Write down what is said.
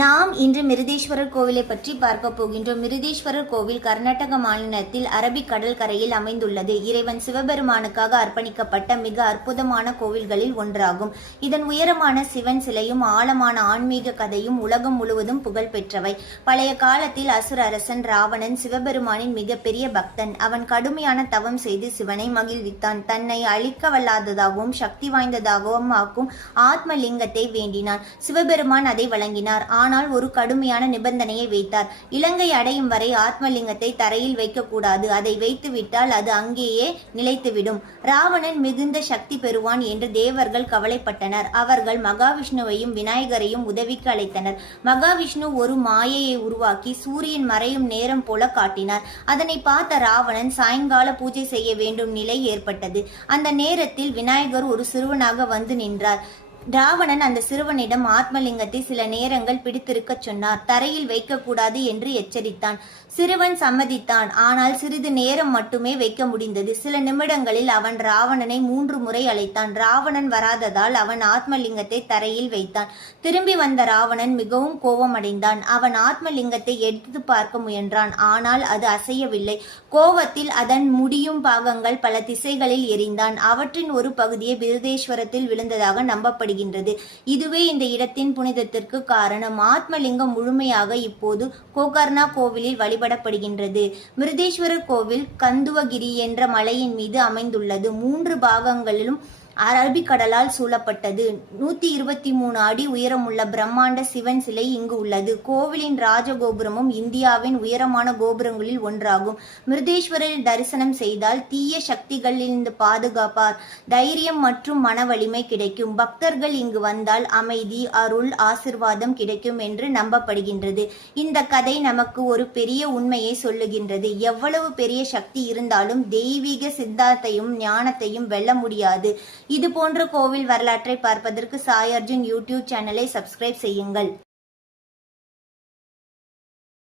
நாம் இன்று மிருதேஸ்வரர் கோவிலை பற்றி பார்க்க போகின்றோம். மிருதேஸ்வரர் கோவில் கர்நாடக மாநிலத்தில் அரபிக் கடல் கரையில் அமைந்துள்ளது. இறைவன் சிவபெருமானுக்காக அர்ப்பணிக்கப்பட்ட மிக அற்புதமான கோவில்களில் ஒன்றாகும். இதன் உயரமான சிவன் சிலையும் ஆழமான ஆன்மீக கதையும் உலகம் முழுவதும் புகழ் பெற்றவை. பழைய காலத்தில் அசுர அரசன் ராவணன் சிவபெருமானின் மிகப்பெரிய பக்தன். அவன் கடுமையான தவம் செய்து சிவனை மகிழ்வித்தான். தன்னை அழிக்க வல்லாததாகவும் சக்தி வாய்ந்ததாகவும் ஆக்கும் ஆத்ம லிங்கத்தை வேண்டினான். சிவபெருமான் அதை வழங்கினார். ஆனால் ஒரு கடுமையான நிபந்தனையை வைத்தார். இலங்கை அடையும் வரை ஆத்மலிங்கத்தை தரையில் வைக்கக்கூடாது. அதை வைத்துவிட்டால் அது அங்கேயே நிலைத்துவிடும். ராவணன் மிகுந்த சக்தி பெறுவான் என்று தேவர்கள் கவலைப்பட்டனர். அவர்கள் மகாவிஷ்ணுவையும் விநாயகரையும் உதவிக்கு அழைத்தனர். மகாவிஷ்ணு ஒரு மாயையை உருவாக்கி சூரியன் மறையும் நேரம் போல காட்டினார். அதனை பார்த்த ராவணன் சாயங்கால பூஜை செய்ய வேண்டும் நிலை ஏற்பட்டது. அந்த நேரத்தில் விநாயகர் ஒரு சிறுவனாக வந்து நின்றார். ராவணன் அந்த சிறுவனிடம் ஆத்மலிங்கத்தை சில நேரங்கள் பிடித்திருக்க சொன்னார். தரையில் வைக்கக்கூடாது என்று எச்சரித்தான். சிறுவன் சம்மதித்தான். ஆனால் சிறிது நேரம் மட்டுமே வைக்க முடிந்தது. சில நிமிடங்களில் அவன் ராவணனை 3 முறை அழைத்தான். ராவணன் வராததால் அவன் ஆத்மலிங்கத்தை தரையில் வைத்தான். திரும்பி வந்த ராவணன் மிகவும் கோபமடைந்தான். அவன் ஆத்மலிங்கத்தை எடுத்து பார்க்க முயன்றான். ஆனால் அது அசையவில்லை. கோபத்தில் அதன் முடியும் பாகங்கள் பல திசைகளில் எரிந்தான். அவற்றின் ஒரு பகுதியை மிருதேஸ்வரத்தில் விழுந்ததாக நம்பப்படுகிறது. இதுவே இந்த இடத்தின் புனிதத்திற்கு காரணம். ஆத்மலிங்கம் முழுமையாக இப்போது கோகர்ணா கோவிலில் வழிபடப்படுகின்றது. மிருதேஸ்வரர் கோவில் கந்துவகிரி என்ற மலையின் மீது அமைந்துள்ளது. 3 பாகங்களிலும் அரபிக்கடலால் சூழப்பட்டது. 123 அடி உயரமுள்ள பிரம்மாண்ட சிவன் சிலை இங்கு உள்ளது. கோவிலின் ராஜகோபுரமும் இந்தியாவின் உயரமான கோபுரங்களில் ஒன்றாகும். மிருதேஸ்வரரில் தரிசனம் செய்தால் தீய சக்திகளிலிருந்து பாதுகாப்பார், தைரியம் மற்றும் மன வலிமை கிடைக்கும். பக்தர்கள் இங்கு வந்தால் அமைதி, அருள், ஆசிர்வாதம் கிடைக்கும் என்று நம்பப்படுகின்றது. இந்த கதை நமக்கு ஒரு பெரிய உண்மையை சொல்லுகின்றது. எவ்வளவு பெரிய சக்தி இருந்தாலும் தெய்வீக சித்தாத்தையும் ஞானத்தையும் வெல்ல முடியாது. இது போன்ற கோவில் வரலாற்றை பார்ப்பதற்கு சாய் அர்ஜுன் யூடியூப் சேனலை சப்ஸ்கிரைப் செய்யுங்கள்.